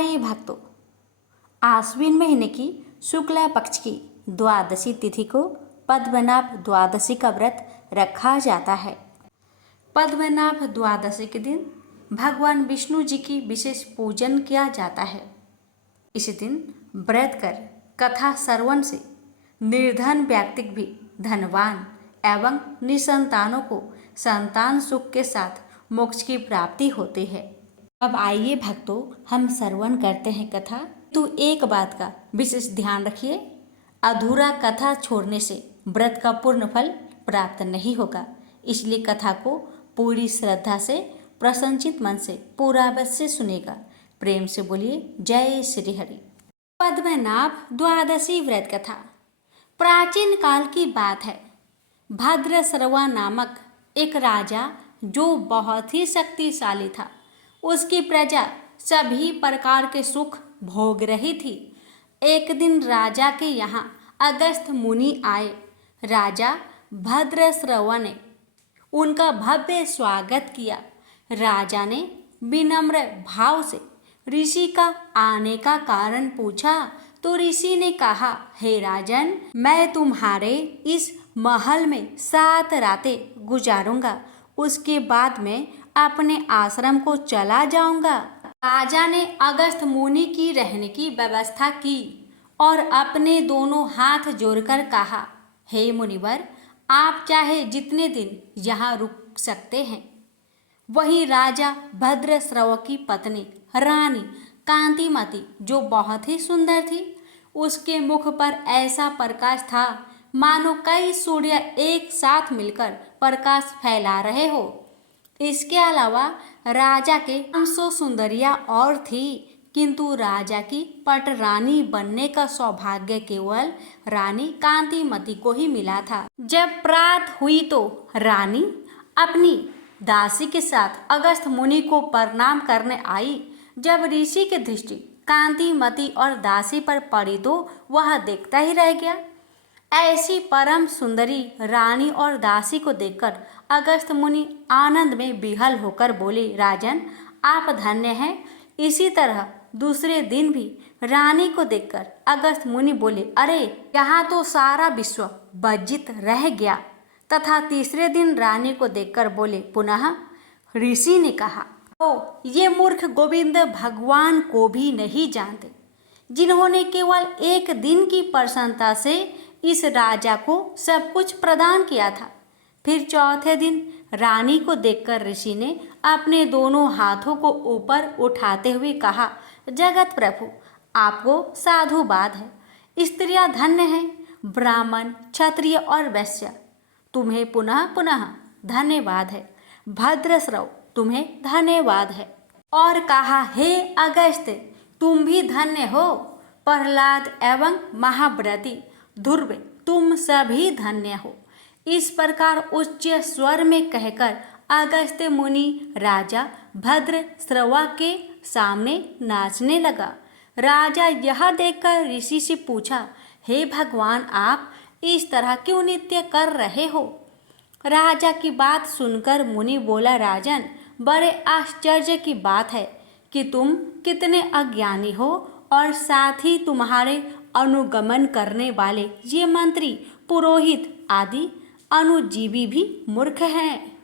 प्यारे भक्तों, आश्विन महीने की शुक्ला पक्ष की द्वादशी तिथि को पद्मनाभ द्वादशी का व्रत रखा जाता है। पद्मनाभ द्वादशी के दिन भगवान विष्णु जी की विशेष पूजन किया जाता है। इस दिन व्रत कर कथा श्रवण से निर्धन व्यक्ति भी धनवान एवं निसंतानों को संतान सुख के साथ मोक्ष की प्राप्ति होती है। अब आइए भक्तों, हम श्रवण करते हैं कथा। तो एक बात का विशेष ध्यान रखिए, अधूरा कथा छोड़ने से व्रत का पूर्ण फल प्राप्त नहीं होगा। इसलिए कथा को पूरी श्रद्धा से प्रसन्नचित मन से पूरा अवश्य सुनेगा। प्रेम से बोलिए जय श्री हरि। पद्मनाभ द्वादशी व्रत कथा प्राचीन काल की बात है। भद्रश्रवा नामक एक राजा जो बहुत ही शक्तिशाली था, उसकी प्रजा सभी प्रकार के सुख भोग रही थी। एक दिन राजा के यहाँ अगस्त्य मुनि आए। राजा भद्रश्रवा ने उनका भव्य स्वागत किया। राजा ने विनम्र भाव से ऋषि का आने का कारण पूछा तो ऋषि ने कहा, हे राजन, मैं तुम्हारे इस महल में 7 रातें गुजारूंगा, उसके बाद मैं अपने आश्रम को चला जाऊंगा। राजा ने अगस्त्य मुनि की रहने की व्यवस्था की और अपने दोनों हाथ जोड़कर कहा, हे मुनिवर, आप चाहे जितने दिन यहाँ रुक सकते हैं। वहीं राजा भद्रश्रवा की पत्नी रानी कांतिमती, जो बहुत ही सुंदर थी, उसके मुख पर ऐसा प्रकाश था मानो कई सूर्य एक साथ मिलकर प्रकाश फैला रहे हो। इसके अलावा राजा के 500 सुंदरियां और थी, किंतु राजा की पटरानी बनने का सौभाग्य केवल रानी कांतिमती को ही मिला था। जब प्रात हुई तो रानी अपनी दासी के साथ अगस्त्य मुनि को प्रणाम करने आई। जब ऋषि की दृष्टि कांतिमती और दासी पर पड़ी तो वह देखता ही रह गया। ऐसी परम सुंदरी रानी और दासी को देखकर अगस्त्य मुनि आनंद में विह्वल होकर बोले, राजन, आप धन्य हैं। इसी तरह दूसरे दिन भी रानी को देखकर अगस्त्य मुनि बोले, अरे, यहाँ तो सारा विश्व वर्जित रह गया। तथा तीसरे दिन रानी को देखकर बोले, पुनः ऋषि ने कहा, ओ, ये मूर्ख गोविंद भगवान को भी नहीं जानते, जिन्होंने केवल एक दिन की प्रसन्नता से इस राजा को सब कुछ प्रदान किया था। फिर चौथे दिन रानी को देखकर ऋषि ने अपने दोनों हाथों को ऊपर उठाते हुए कहा, जगत प्रभु, आपको साधुवाद है। स्त्रियां धन्य हैं, ब्राह्मण, क्षत्रिय और वैश्य, तुम्हें पुनः पुनः धन्यवाद है। भद्रश्रव, तुम्हें धन्यवाद है। और कहा, हे अगस्त्य, तुम भी धन्य हो। प्रहलाद एवं महाव्रती ध्रुव, तुम सभी धन्य हो। इस प्रकार उच्च स्वर में कहकर अगस्त्य मुनि राजा भद्रश्रवा के सामने नाचने लगा। राजा यह देखकर ऋषि से पूछा, हे भगवान, आप इस तरह क्यों नृत्य कर रहे हो? राजा की बात सुनकर मुनि बोला, राजन, बड़े आश्चर्य की बात है कि तुम कितने अज्ञानी हो और साथ ही तुम्हारे अनुगमन करने वाले ये मंत्री, पुरोहित आदि अनुजीवी भी मूर्ख हैं,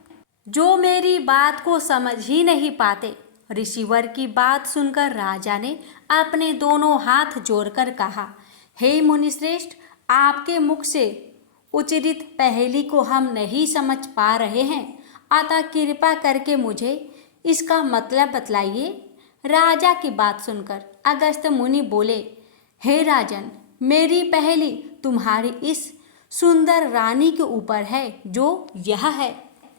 जो मेरी बात को समझ ही नहीं पाते। ऋषिवर की बात सुनकर राजा ने अपने दोनों हाथ जोड़कर कहा, हे मुनिश्रेष्ठ, आपके मुख से उच्चरित पहेली को हम नहीं समझ पा रहे हैं, अतः कृपा करके मुझे इसका मतलब बतलाइए। राजा की बात सुनकर अगस्त्य मुनि बोले, हे राजन, मेरी पहेली तुम्हारी इस सुंदर रानी के ऊपर है, जो यह है।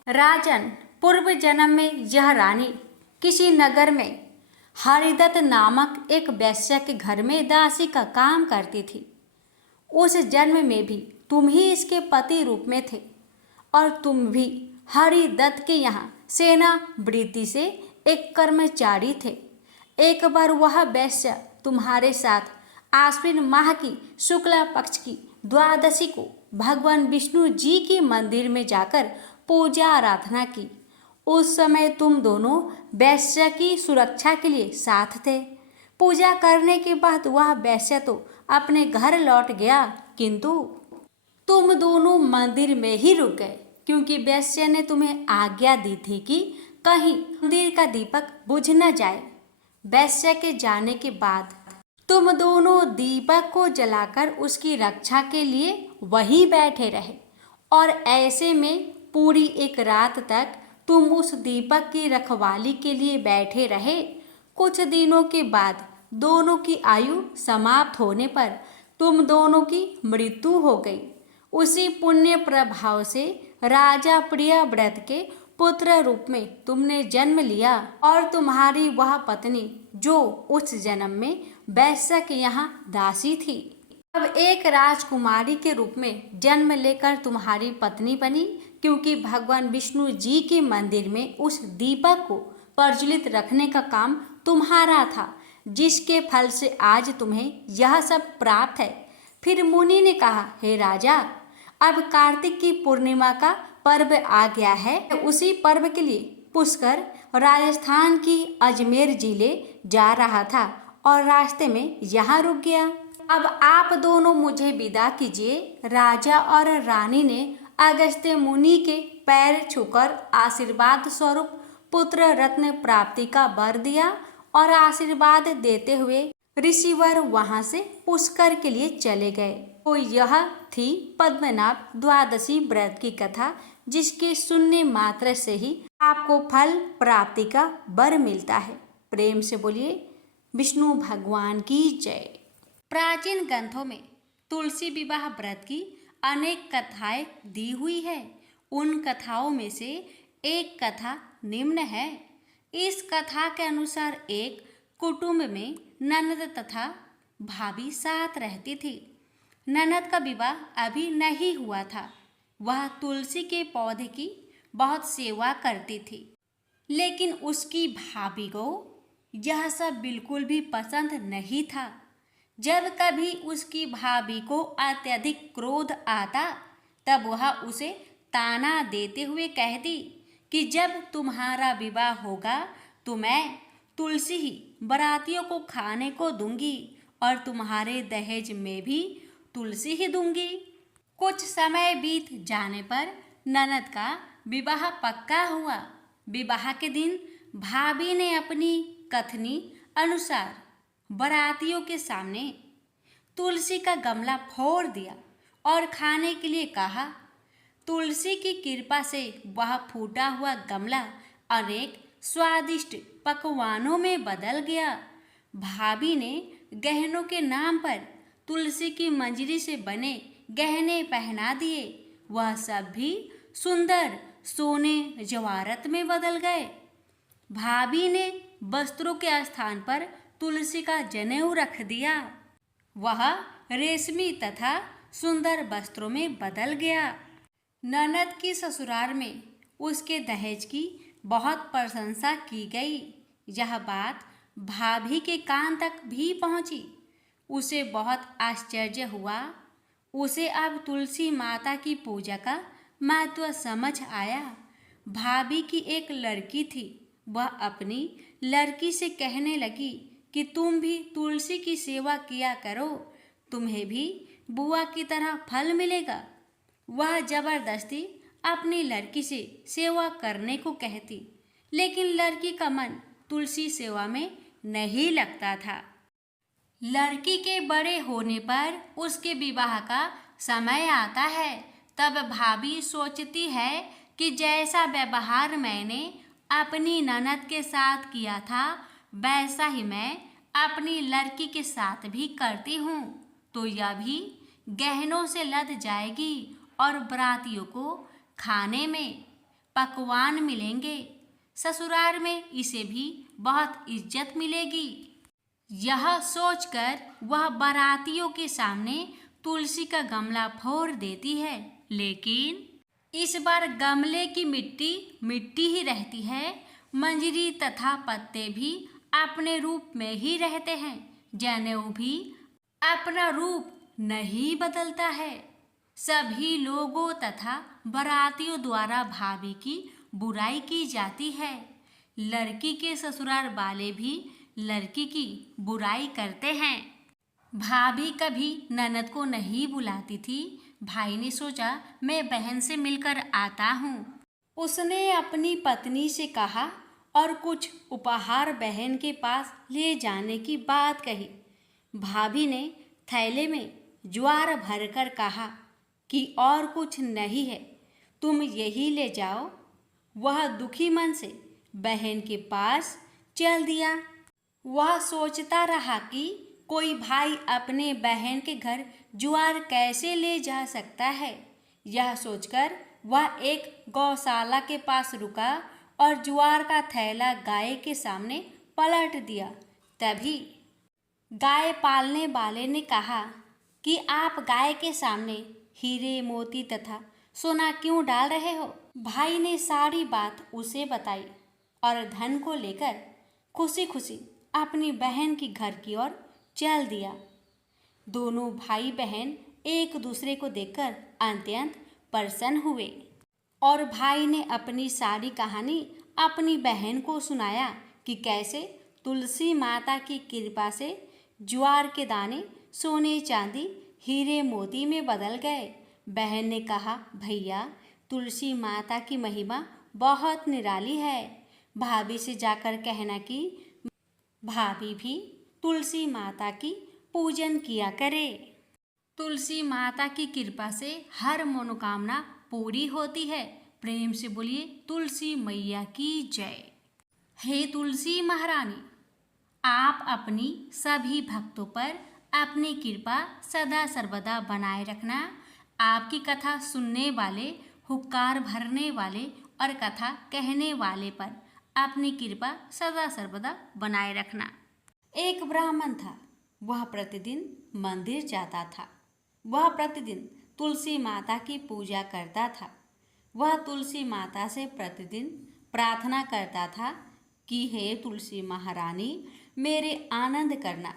राजन, पूर्व जन्म में यह रानी किसी नगर में हरिदत्त नामक एक वैश्य के घर में दासी का काम करती थी। उस जन्म में भी तुम ही इसके पति रूप में थे और तुम भी हरिदत्त के यहाँ सेना वृत्ति से एक कर्मचारी थे। एक बार वह वैश्य तुम्हारे साथ आश्विन माह की शुक्ला पक्ष की द्वादशी को भगवान विष्णु जी के मंदिर में जाकर पूजा आराधना की। उस समय तुम दोनों वैश्य की सुरक्षा के लिए साथ थे, पूजा करने के बाद वह वैश्य तो अपने घर लौट गया, किंतु तुम दोनों मंदिर में ही रुक गए, क्योंकि वैश्य ने तुम्हें आज्ञा दी थी कि कहीं मंदिर का दीपक बुझ न जाए। वैश्य के जाने के बाद तुम दोनों दीपक को जलाकर उसकी रक्षा के लिए वहीं बैठे रहे, और ऐसे में पूरी एक रात तक तुम उस दीपक की रखवाली के लिए बैठे रहे। कुछ दिनों के बाद दोनों की आयु समाप्त होने पर तुम दोनों की मृत्यु हो गई। उसी पुण्य प्रभाव से राजा प्रियव्रत के पुत्र रूप में तुमने जन्म लिया, और तुम्हारी वह पत्नी जो उस जन्म में वैश्य के यहाँ दासी थी, अब एक राजकुमारी के रूप में जन्म लेकर तुम्हारी पत्नी बनी, क्योंकि भगवान विष्णु जी के मंदिर में उस दीपक को प्रज्वलित रखने का काम तुम्हारा था, जिसके फल से आज तुम्हें यह सब प्राप्त है। फिर मुनि ने कहा, हे राजा, अब कार्तिक की पूर्णिमा का पर्व आ गया है। उसी पर्व के लिए पुष्कर राजस्थान की अजमेर जिले जा रहा था और रास्ते में यहाँ रुक गया। अब आप दोनों मुझे विदा कीजिए। राजा और रानी ने अगस्त्य मुनि के पैर छूकर आशीर्वाद स्वरूप पुत्र रत्न प्राप्ति का वर दिया, और आशीर्वाद देते हुए ऋषिवर वहां से पुष्कर के लिए चले गए। तो यह थी पद्मनाभ द्वादशी व्रत की कथा, जिसके सुनने मात्र से ही आपको फल प्राप्ति का वर मिलता है। प्रेम से बोलिए विष्णु भगवान की जय। प्राचीन ग्रंथों में तुलसी विवाह व्रत की अनेक कथाएं दी हुई है। उन कथाओं में से एक कथा निम्न है। इस कथा के अनुसार एक कुटुंब में ननद तथा भाभी साथ रहती थी। ननद का विवाह अभी नहीं हुआ था। वह तुलसी के पौधे की बहुत सेवा करती थी, लेकिन उसकी भाभी को यह सब बिल्कुल भी पसंद नहीं था। जब कभी उसकी भाभी को अत्यधिक क्रोध आता, तब वह उसे ताना देते हुए कहती कि जब तुम्हारा विवाह होगा तो मैं तुलसी ही बारातियों को खाने को दूंगी, और तुम्हारे दहेज में भी तुलसी ही दूंगी। कुछ समय बीत जाने पर ननद का विवाह पक्का हुआ। विवाह के दिन भाभी ने अपनी कथनी अनुसार बारातियों के सामने तुलसी का गमला फोड़ दिया और खाने के लिए कहा। तुलसी की कृपा से वह फूटा हुआ गमला अनेक स्वादिष्ट पकवानों में बदल गया। भाभी ने गहनों के नाम पर तुलसी की मंजरी से बने गहने पहना दिए। वह सब भी सुंदर सोने जवाहरत में बदल गए। भाभी ने वस्त्रों के स्थान पर तुलसी का जनेऊ रख दिया। वह रेशमी तथा सुंदर वस्त्रों में बदल गया। ननद की ससुराल में उसके दहेज की बहुत प्रशंसा की गई। यह बात भाभी के कान तक भी पहुंची। उसे बहुत आश्चर्य हुआ। उसे अब तुलसी माता की पूजा का महत्व समझ आया। भाभी की एक लड़की थी। वह अपनी लड़की से कहने लगी कि तुम भी तुलसी की सेवा किया करो, तुम्हें भी बुआ की तरह फल मिलेगा। वह जबरदस्ती अपनी लड़की से सेवा करने को कहती, लेकिन लड़की का मन तुलसी सेवा में नहीं लगता था। लड़की के बड़े होने पर उसके विवाह का समय आता है। तब भाभी सोचती है कि जैसा व्यवहार मैंने अपनी ननद के साथ किया था, वैसा ही मैं अपनी लड़की के साथ भी करती हूँ, तो यह भी गहनों से लद जाएगी और बारातियों को खाने में पकवान मिलेंगे। ससुराल में इसे भी बहुत इज्जत मिलेगी। यह सोचकर वह बारातियों के सामने तुलसी का गमला फोड़ देती है, लेकिन इस बार गमले की मिट्टी मिट्टी ही रहती है। मंजरी तथा पत्ते भी अपने रूप में ही रहते हैं। जनेऊ भी अपना रूप नहीं बदलता है। सभी लोगों तथा बारातियों द्वारा भाभी की बुराई की जाती है। लड़की के ससुराल वाले भी लड़की की बुराई करते हैं। भाभी कभी ननद को नहीं बुलाती थी। भाई ने सोचा मैं बहन से मिलकर आता हूँ। उसने अपनी पत्नी से कहा और कुछ उपहार बहन के पास ले जाने की बात कही। भाभी ने थैले में ज्वार भरकर कहा कि और कुछ नहीं है, तुम यही ले जाओ। वह दुखी मन से बहन के पास चल दिया। वह सोचता रहा कि कोई भाई अपने बहन के घर ज्वार कैसे ले जा सकता है। यह सोचकर वह एक गौशाला के पास रुका और ज्वार का थैला गाय के सामने पलट दिया। तभी गाय पालने वाले ने कहा कि आप गाय के सामने हीरे मोती तथा सोना क्यों डाल रहे हो। भाई ने सारी बात उसे बताई और धन को लेकर खुशी खुशी अपनी बहन की घर की ओर चल दिया। दोनों भाई बहन एक दूसरे को देखकर अत्यंत प्रसन्न हुए और भाई ने अपनी सारी कहानी अपनी बहन को सुनाया कि कैसे तुलसी माता की कृपा से ज्वार के दाने सोने चांदी हीरे मोती में बदल गए। बहन ने कहा, भैया तुलसी माता की महिमा बहुत निराली है। भाभी से जाकर कहना कि भाभी भी तुलसी माता की पूजन किया करे। तुलसी माता की कृपा से हर मनोकामना पूरी होती है। प्रेम से बोलिए तुलसी मैया की जय। हे तुलसी महारानी, आप अपनी सभी भक्तों पर अपनी कृपा सदा सर्वदा बनाए रखना। आपकी कथा सुनने वाले, हुक्कार भरने वाले और कथा कहने वाले पर अपनी कृपा सदा सर्वदा बनाए रखना। एक ब्राह्मण था। वह प्रतिदिन मंदिर जाता था। वह प्रतिदिन तुलसी माता की पूजा करता था। वह तुलसी माता से प्रतिदिन प्रार्थना करता था कि हे तुलसी महारानी, मेरे आनंद करना।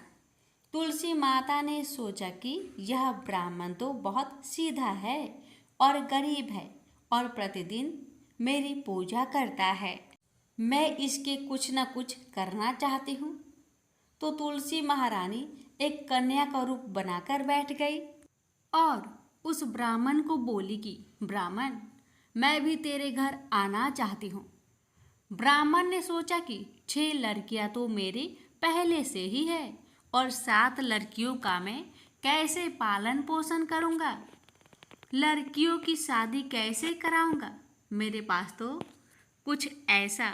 तुलसी माता ने सोचा कि यह ब्राह्मण तो बहुत सीधा है और गरीब है और प्रतिदिन मेरी पूजा करता है। मैं इसके कुछ न कुछ करना चाहती हूँ। तो तुलसी महारानी एक कन्या का रूप बनाकर बैठ गई और उस ब्राह्मण को बोली कि ब्राह्मण, मैं भी तेरे घर आना चाहती हूँ। ब्राह्मण ने सोचा कि 6 लड़कियां तो मेरे पहले से ही है और 7 लड़कियों का मैं कैसे पालन पोषण करूँगा, लड़कियों की शादी कैसे कराऊँगा। मेरे पास तो कुछ ऐसा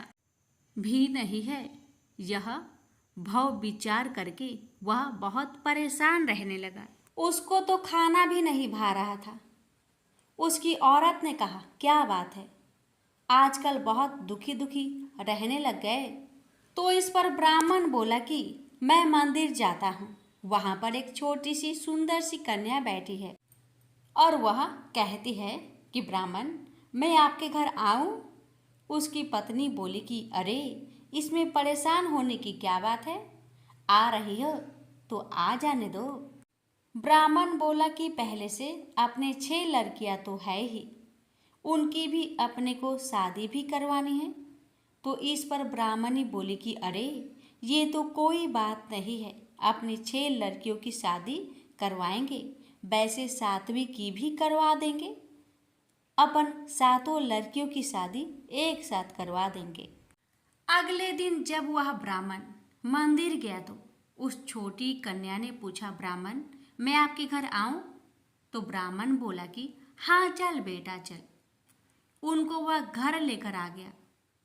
भी नहीं है। यह भव विचार करके वह बहुत परेशान रहने लगा। उसको तो खाना भी नहीं भा रहा था। उसकी औरत ने कहा, क्या बात है, आजकल बहुत दुखी दुखी रहने लग गए। तो इस पर ब्राह्मण बोला कि मैं मंदिर जाता हूँ। वहाँ पर एक छोटी सी सुंदर सी कन्या बैठी है और वह कहती है कि ब्राह्मण, मैं आपके घर आऊँ। उसकी पत्नी बोली कि अरे, इसमें परेशान होने की क्या बात है, आ रही हो तो आ जाने दो। ब्राह्मण बोला कि पहले से अपने 6 लड़कियां तो है ही, उनकी भी अपने को शादी भी करवानी है। तो इस पर ब्राह्मणी बोली कि अरे, ये तो कोई बात नहीं है, अपनी 6 लड़कियों की शादी करवाएंगे, वैसे 7वीं की भी करवा देंगे। अपन 7 लड़कियों की शादी एक साथ करवा देंगे। अगले दिन जब वह ब्राह्मण मंदिर गया तो उस छोटी कन्या ने पूछा, ब्राह्मण, मैं आपके घर आऊं? तो ब्राह्मण बोला कि हाँ चल बेटा चल। उनको वह घर लेकर आ गया।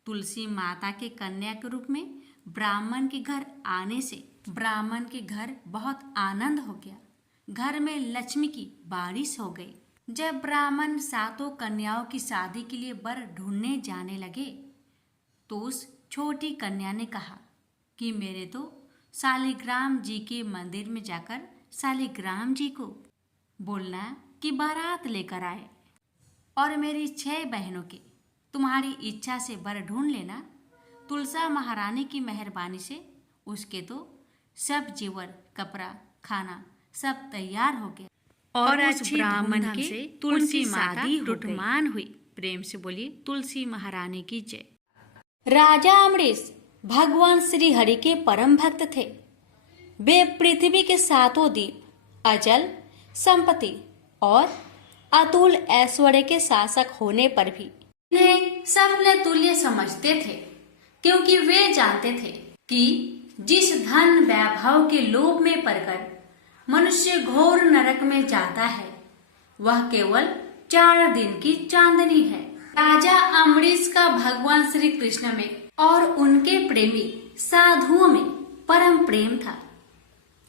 तुलसी माता के कन्या के रूप में ब्राह्मण के घर आने से ब्राह्मण के घर बहुत आनंद हो गया। घर में लक्ष्मी की बारिश हो गई। जब ब्राह्मण 7 कन्याओं की शादी के लिए वर ढूंढने जाने लगे तो उस छोटी कन्या ने कहा कि मेरे तो शालिग्राम जी के मंदिर में जाकर शालिग्राम जी को बोलना कि बारात लेकर आए और मेरी 6 बहनों के तुम्हारी इच्छा से वर ढूंढ लेना। तुलसा महारानी की मेहरबानी से उसके तो सब जेवर, कपड़ा, खाना सब तैयार हो गया और उस ब्राह्मण के तुलसी माता रुठमान हुई। प्रेम से बोलिए तुलसी महारानी की जय। राजा अमरीश भगवान श्री हरि के परम भक्त थे। वे पृथ्वी के सातों द्वीप, अजल संपत्ति और अतुल ऐश्वर्य के शासक होने पर भी इन्हें सपने तुल्य समझते थे, क्योंकि वे जानते थे कि जिस धन वैभव के लोभ में पड़कर मनुष्य घोर नरक में जाता है, वह केवल 4 दिन की चांदनी है। राजा अम्बरीश का भगवान श्री कृष्ण में और उनके प्रेमी साधुओं में परम प्रेम था।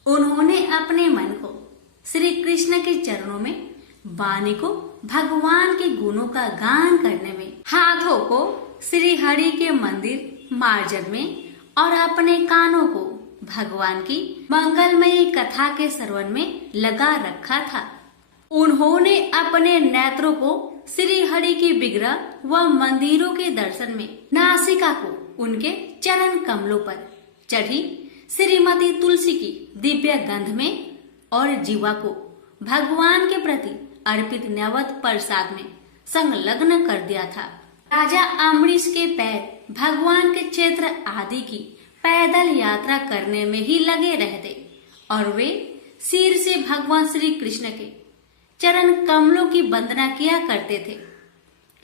उन्होंने अपने मन को श्री कृष्ण के चरणों में, वाणी को भगवान के गुणों का गान करने में, हाथों को श्री हरि के मंदिर मार्जन में और अपने कानों को भगवान की मंगलमयी कथा के श्रवण में लगा रखा था। उन्होंने अपने नेत्रों को श्री हरि की विग्रह व मंदिरों के दर्शन में, नासिका को उनके चरण कमलों पर चढ़ी श्रीमती तुलसी की दिव्य गंध में और जीवा को भगवान के प्रति अर्पित नैवेद्य प्रसाद में संलग्न कर दिया था। राजा अम्बरीश के पैर भगवान के क्षेत्र आदि की पैदल यात्रा करने में ही लगे रहते और वे सिर से भगवान श्री कृष्ण के चरण कमलों की वंदना किया करते थे।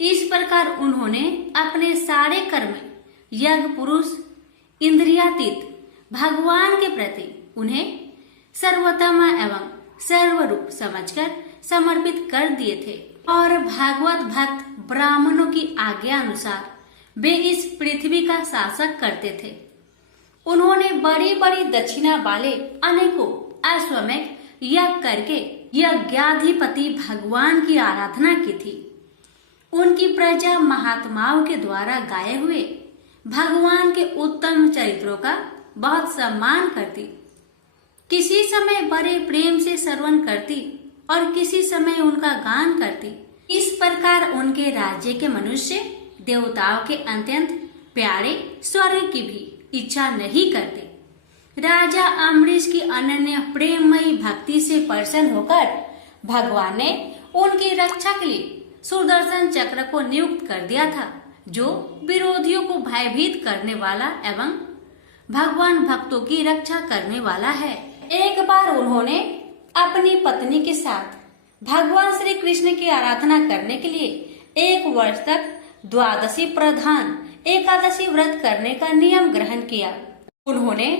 इस प्रकार उन्होंने अपने सारे कर्म यज्ञ पुरुष इंद्रियातीत भगवान के प्रति उन्हें सर्वोत्तम एवं सर्वरूप समझकर समर्पित कर दिए थे और भागवत भक्त ब्राह्मणों की आज्ञा अनुसार वे इस पृथ्वी का शासक करते थे। उन्होंने बड़ी बड़ी दक्षिणा वाले अनेकों अश्वमेध यज्ञ करके यज्ञाधिपति भगवान की आराधना की थी। उनकी प्रजा महात्माओं के द्वारा गाए हुए भगवान के उत्तम चरित्रों का बहुत सम्मान करती, किसी समय बड़े प्रेम से श्रवण करती और किसी समय उनका गान करती। इस प्रकार उनके राज्य के मनुष्य देवताओं के अत्यंत प्यारे स्वर्ग की भी इच्छा नहीं करते। राजा अम्बरीश की अनन्य प्रेममयी भक्ति से प्रसन्न होकर भगवान ने उनकी रक्षा के लिए सुदर्शन चक्र को नियुक्त कर दिया था, जो विरोधियों को भयभीत करने वाला एवं भगवान भक्तों की रक्षा करने वाला है। एक बार उन्होंने अपनी पत्नी के साथ भगवान श्री कृष्ण की आराधना करने के लिए 1 वर्ष तक द्वादशी प्रधान एकादशी व्रत करने का नियम ग्रहण किया। उन्होंने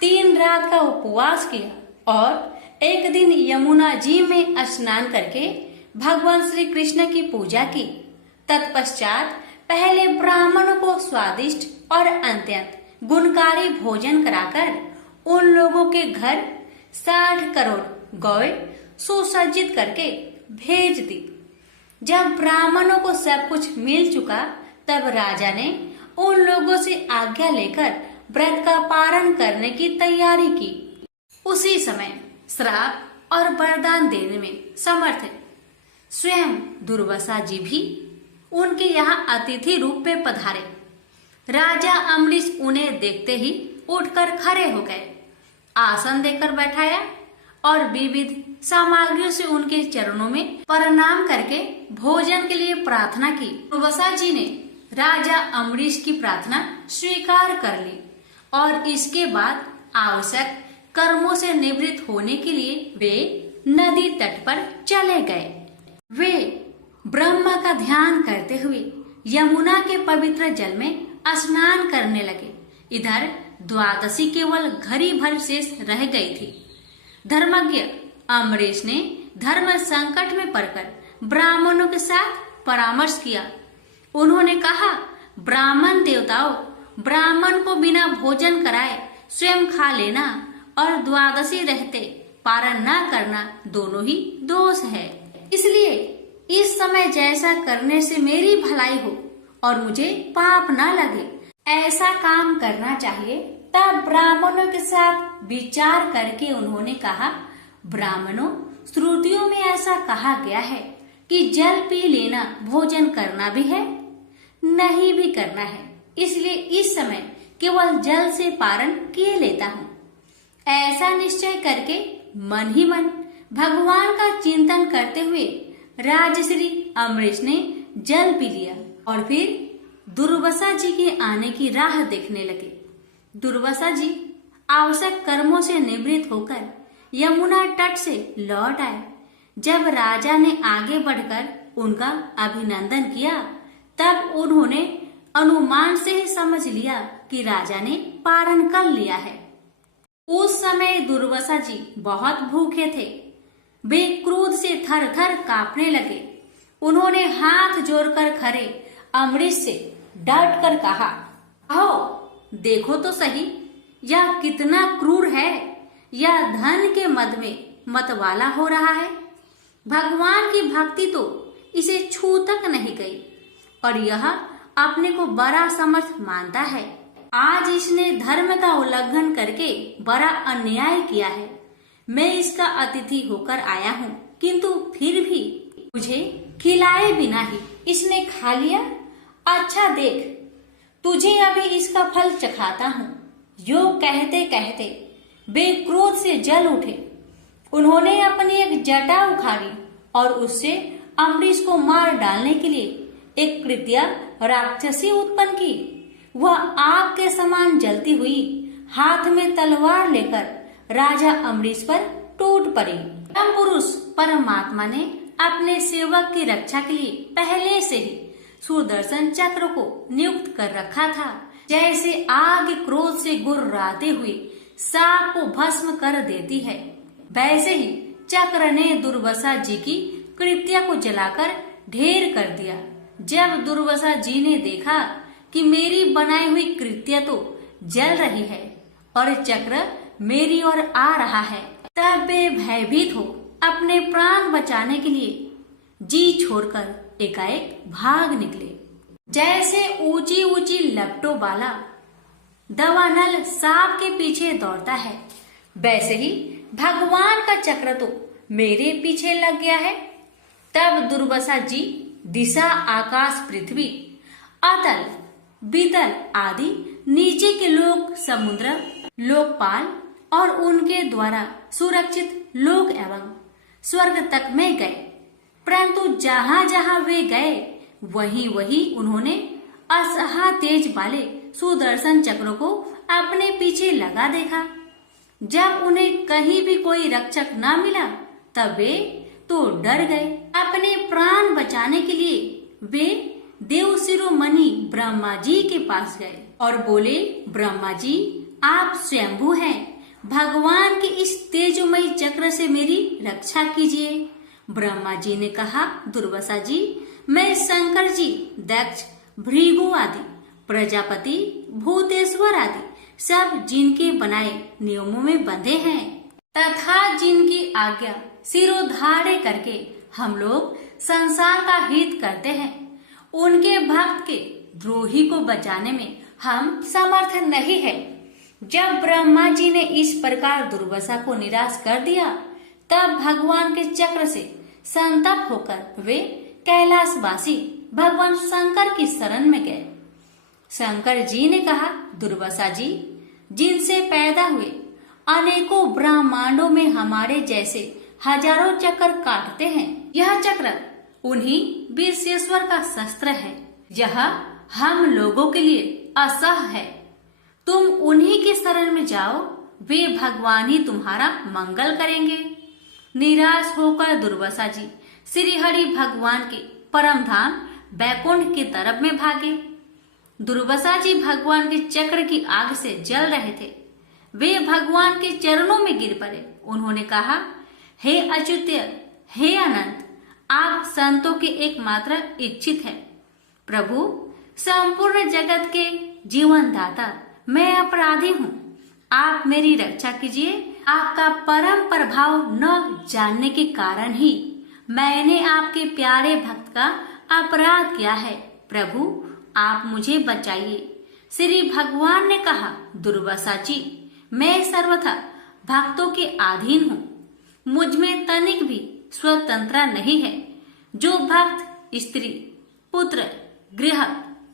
3 रात का उपवास किया और एक दिन यमुना जी में स्नान करके भगवान श्री कृष्ण की पूजा की। तत्पश्चात पहले ब्राह्मणों को स्वादिष्ट और अत्यंत गुणकारी भोजन कराकर उन लोगों के घर 60 करोड़ गौएं सुसज्जित करके भेज दी। जब ब्राह्मणों को सब कुछ मिल चुका, तब राजा ने उन लोगों से आज्ञा लेकर व्रत का पारण करने की तैयारी की। उसी समय श्राप और वरदान देने में समर्थ स्वयं दुर्वासा जी भी उनके यहाँ अतिथि रूप में पधारे। राजा अम्बरीश उन्हें देखते ही उठकर खड़े हो गए, आसन देकर बैठाया और विविध सामग्रियों से उनके चरणों में प्रणाम करके भोजन के लिए प्रार्थना की। दुर्वासा जी ने राजा अम्बरीश की प्रार्थना स्वीकार कर ली और इसके बाद आवश्यक कर्मों से निवृत्त होने के लिए वे नदी तट पर चले गए। वे ब्रह्मा का ध्यान करते हुए यमुना के पवित्र जल में स्नान करने लगे। इधर द्वादशी केवल घड़ी भर शेष रह गई थी। धर्मज्ञ अम्बरीश ने धर्म संकट में पड़कर ब्राह्मणों के साथ परामर्श किया। उन्होंने कहा, ब्राह्मण देवताओं, ब्राह्मण को बिना भोजन कराए स्वयं खा लेना और द्वादशी रहते पारण न करना दोनों ही दोष है। इसलिए इस समय जैसा करने से मेरी भलाई हो और मुझे पाप न लगे, ऐसा काम करना चाहिए। तब ब्राह्मणों के साथ विचार करके उन्होंने कहा, ब्राह्मणों, श्रुतियों में ऐसा कहा गया है कि जल पी लेना भोजन करना भी है, नहीं भी करना है। इसलिए इस समय केवल जल से पारण किए लेता हूँ। ऐसा निश्चय करके मन ही मन भगवान का चिंतन करते हुए राजश्री अम्बरीश ने जल पी लिया और फिर दुर्वासा जी के आने की राह देखने लगे। दुर्वासा जी आवश्यक कर्मों से निवृत्त होकर यमुना तट से लौट आए। जब राजा ने आगे बढ़कर उनका अभिनंदन किया तब उन्होंने अनुमान से ही समझ लिया कि राजा ने पारण कर लिया है। उस समय दुर्वासा जी बहुत भूखे थे। वे क्रोध से थर थर कांपने लगे। उन्होंने हाथ जोड़कर खड़े अम्बरीश से डट कर कहा, आओ देखो तो सही, यह कितना क्रूर है। यह धन के मद में मतवाला हो रहा है। भगवान की भक्ति तो इसे छू तक नहीं गई और यह अपने को बड़ा समर्थ मानता है। आज इसने धर्म का उल्लंघन करके बड़ा अन्याय किया है। मैं इसका अतिथि होकर आया हूँ, किंतु फिर भी मुझे खिलाए बिना ही इसने खा लिया। अच्छा देख, तुझे अभी इसका फल चखाता हूँ। यो कहते कहते वे क्रोध से जल उठे। उन्होंने अपनी एक जटा उखाड़ी और उससे अम्बरीश को मार डालने के लिए एक कृत्या राक्षसी उत्पन्न की। वह आग के समान जलती हुई हाथ में तलवार लेकर राजा अम्बरीश पर टूट पड़ी। परम पुरुष परमात्मा ने अपने सेवक की रक्षा के लिए पहले से ही सुदर्शन चक्र को नियुक्त कर रखा था। जैसे आग क्रोध से गुर्राते हुए सांप को भस्म कर देती है, वैसे ही चक्र ने दुर्वासा जी की कृत्या को जलाकर ढेर कर दिया। जब दुर्वासा जी ने देखा कि मेरी बनाई हुई कृत्या तो जल रही है और चक्र मेरी ओर आ रहा है, तब वे भयभीत हो अपने प्राण बचाने के लिए जी छोड़कर एकाएक भाग निकले। जैसे ऊंची ऊंची लपटों वाला दवानल सांप के पीछे दौड़ता है, वैसे ही भगवान का चक्र तो मेरे पीछे लग गया है। तब दुर्वासा जी दिशा, आकाश, पृथ्वी, अतल, बीतल आदि नीचे के लोक, समुद्र, लोकपाल और उनके द्वारा सुरक्षित लोक एवं स्वर्ग तक में गए। परंतु जहाँ जहाँ वे गए वहीं वहीं उन्होंने असहा तेज वाले सुदर्शन चक्र को अपने पीछे लगा देखा। जब उन्हें कहीं भी कोई रक्षक न मिला तब वे तो डर गए। अपने प्राण बचाने के लिए वे देव शिरोमणि ब्रह्मा जी के पास गए और बोले, ब्रह्मा जी आप स्वयंभू हैं, भगवान के इस तेजोमयी चक्र से मेरी रक्षा कीजिए। ब्रह्मा जी ने कहा, दुर्वासा जी मैं शंकर जी, दक्ष, भृगु आदि, प्रजापति, भूतेश्वर आदि सब जिनके बनाए नियमों में बंधे हैं तथा जिनकी आज्ञा सिरोधार्य करके हम लोग संसार का हित करते हैं, उनके भक्त के द्रोही को बचाने में हम समर्थ नहीं है। जब ब्रह्मा जी ने इस प्रकार दुर्वासा को निराश कर दिया तब भगवान के चक्र से संतप्त होकर वे कैलाशवासी भगवान शंकर की शरण में गए। शंकर जी ने कहा, दुर्वासा जी जिनसे पैदा हुए अनेकों ब्रह्मांडों में हमारे जैसे हजारों चक्र काटते हैं, यह चक्र उन्हीं विश्वेश्वर का शस्त्र है। यह हम लोगों के लिए असह्य है। तुम उन्हीं की शरण में जाओ, वे भगवान ही तुम्हारा मंगल करेंगे। निराश होकर दुर्वासा जी श्री हरि भगवान के परम धाम बैकुंठ की तरफ में भागे। दुर्वासा जी भगवान के चक्र की आग से जल रहे थे। वे भगवान के चरणों में गिर पड़े। उन्होंने कहा, हे अच्युत्य, हे अनंत, आप संतों के एकमात्र इच्छित है। प्रभु, संपूर्ण जगत के जीवन दाता, मैं अपराधी हूँ, आप मेरी रक्षा कीजिए। आपका परम प्रभाव न जानने के कारण ही मैंने आपके प्यारे भक्त का अपराध किया है। प्रभु, आप मुझे बचाइए। श्री भगवान ने कहा, दुर्वासा जी मैं सर्वथा भक्तों के अधीन हूँ, मुझ में तनिक भी स्वतंत्रता नहीं है। जो भक्त स्त्री, पुत्र, गृह,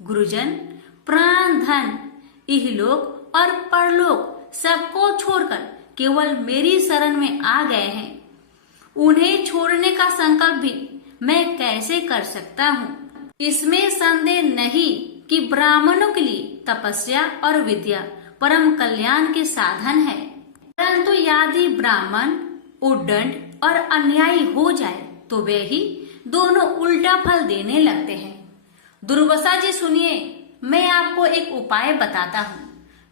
गुरुजन, प्राण, धन, इहलोक और परलोक सबको छोड़कर केवल मेरी शरण में आ गए हैं, उन्हें छोड़ने का संकल्प भी मैं कैसे कर सकता हूँ। इसमें संदेह नहीं कि ब्राह्मणों के लिए तपस्या और विद्या, परम कल्याण के साधन है। परंतु यदि ब्राह्मण उद्दंड और अन्यायी हो जाए तो वे ही दोनों उल्टा फल देने लगते हैं। दुर्वासा जी सुनिए, मैं आपको एक उपाय बताता हूँ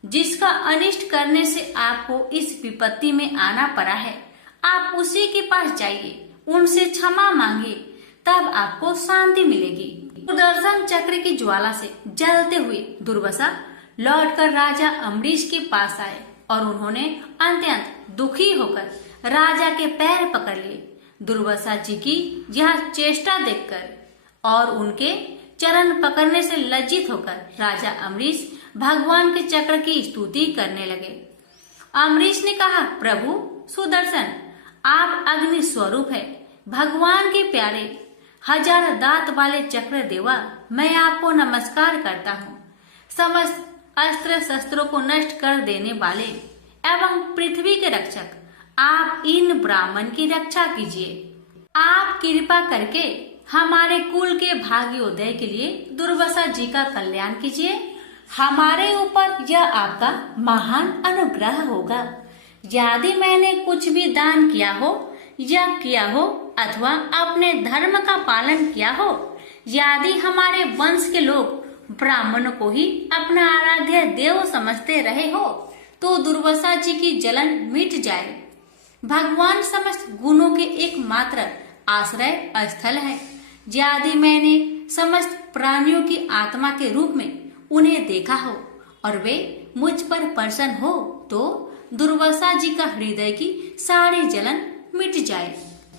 जिसका अनिष्ट करने से आपको इस विपत्ति में आना पड़ा है। आप उसी के पास जाइए, उनसे क्षमा मांगिए, तब आपको शांति मिलेगी। सुदर्शन चक्र की ज्वाला से जलते हुए दुर्वासा लौटकर राजा अम्बरीश के पास आए और उन्होंने अत्यंत दुखी होकर राजा के पैर पकड़ लिए। दुर्वासा जी की यह चेष्टा देखकर और उनके चरण पकड़ने से लज्जित होकर राजा अम्बरीश भगवान के चक्र की स्तुति करने लगे। अम्बरीश ने कहा, प्रभु सुदर्शन, आप अग्नि स्वरूप है, भगवान के प्यारे, हजार दांत वाले चक्र देवा, मैं आपको नमस्कार करता हूँ। समस्त अस्त्र शस्त्रों को नष्ट कर देने वाले एवं पृथ्वी के रक्षक, आप इन ब्राह्मण की रक्षा कीजिए। आप कृपा करके हमारे कुल के भाग्योदय के लिए दुर्वासा जी का कल्याण कीजिए। हमारे ऊपर यह आपका महान अनुग्रह होगा। यदि मैंने कुछ भी दान किया हो या किया हो अथवा अपने धर्म का पालन किया हो, यदि हमारे वंश के लोग ब्राह्मणों को ही अपना आराध्य देव समझते रहे हो तो दुर्वासा जी की जलन मिट जाए। भगवान समस्त गुणों के एकमात्र आश्रय स्थल है। यदि मैंने समस्त प्राणियों की आत्मा के रूप में उन्हें देखा हो और वे मुझ पर प्रसन्न हो तो दुर्वासा जी का हृदय की सारी जलन मिट जाए।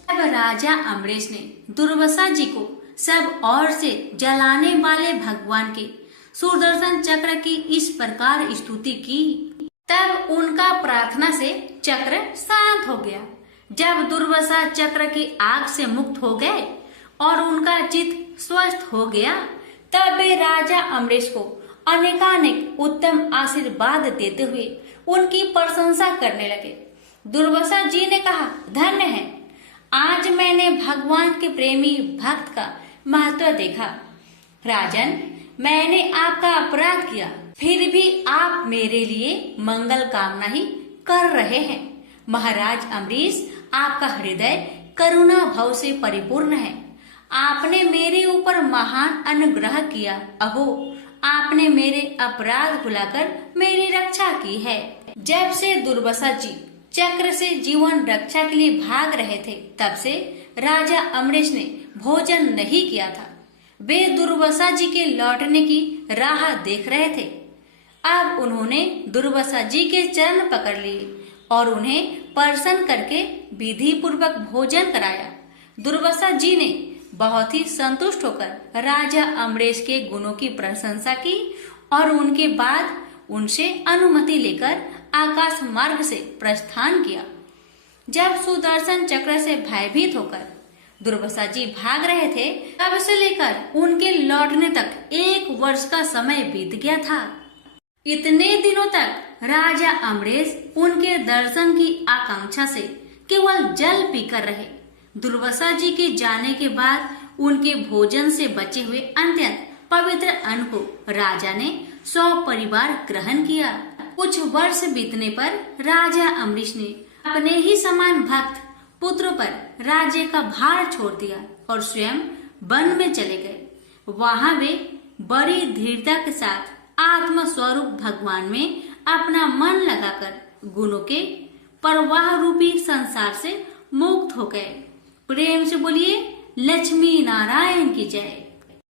अब राजा अम्बरीश ने दुर्वासा जी को सब ओर से जलाने वाले भगवान के सुदर्शन चक्र की इस प्रकार स्तुति की। तब उनका प्रार्थना से चक्र शांत हो गया। जब दुर्वासा चक्र की आग से मुक्त हो गए और उनका चित्त स्वस्थ हो गया, तब वे राजा अम्बरीश को अनेकानेक उत्तम आशीर्वाद देते हुए उनकी प्रशंसा करने लगे। दुर्वासा जी ने कहा, धन्य है, आज मैंने भगवान के प्रेमी भक्त का महत्व देखा। राजन, मैंने आपका अपराध किया, फिर भी आप मेरे लिए मंगल कामना ही कर रहे हैं। महाराज अम्बरीश, आपका हृदय करुणा भाव से परिपूर्ण है। आपने मेरे ऊपर महान अनुग्रह किया। अहो, आपने मेरे अपराध भुलाकर मेरी रक्षा की है। जब से दुर्वासा जी चक्र से जीवन रक्षा के लिए भाग रहे थे, तब से राजा अम्बरीश ने भोजन नहीं किया था। वे दुर्वासा जी के लौटने की राह देख रहे थे। अब उन्होंने दुर्वासा जी के चरण पकड़ लिए और उन्हें प्रसन्न करके विधि पूर्वक भोजन कराया। दुर्वासा जी ने बहुत ही संतुष्ट होकर राजा अम्बरीश के गुणों की प्रशंसा की और उनके बाद उनसे अनुमति लेकर आकाश मार्ग से प्रस्थान किया। जब सुदर्शन चक्र से भयभीत होकर दुर्वासा जी भाग रहे थे, तब से लेकर उनके लौटने तक 1 वर्ष का समय बीत गया था। इतने दिनों तक राजा अम्बरीश उनके दर्शन की आकांक्षा से केवल जल पीकर रहे। दुर्वासा जी के जाने के बाद उनके भोजन से बचे हुए अत्यंत पवित्र अन्न को राजा ने सपरिवार ग्रहण किया। कुछ वर्ष बीतने पर राजा अम्बरीश ने अपने ही समान भक्त पुत्रों पर राज्य का भार छोड़ दिया और स्वयं वन में चले गए। वहां वे बड़ी धीरता के साथ आत्म स्वरूप भगवान में अपना मन लगाकर गुणों के प्रवाह रूपी संसार से मुक्त हो गए। प्रेम से बोलिए, लक्ष्मी नारायण की जय।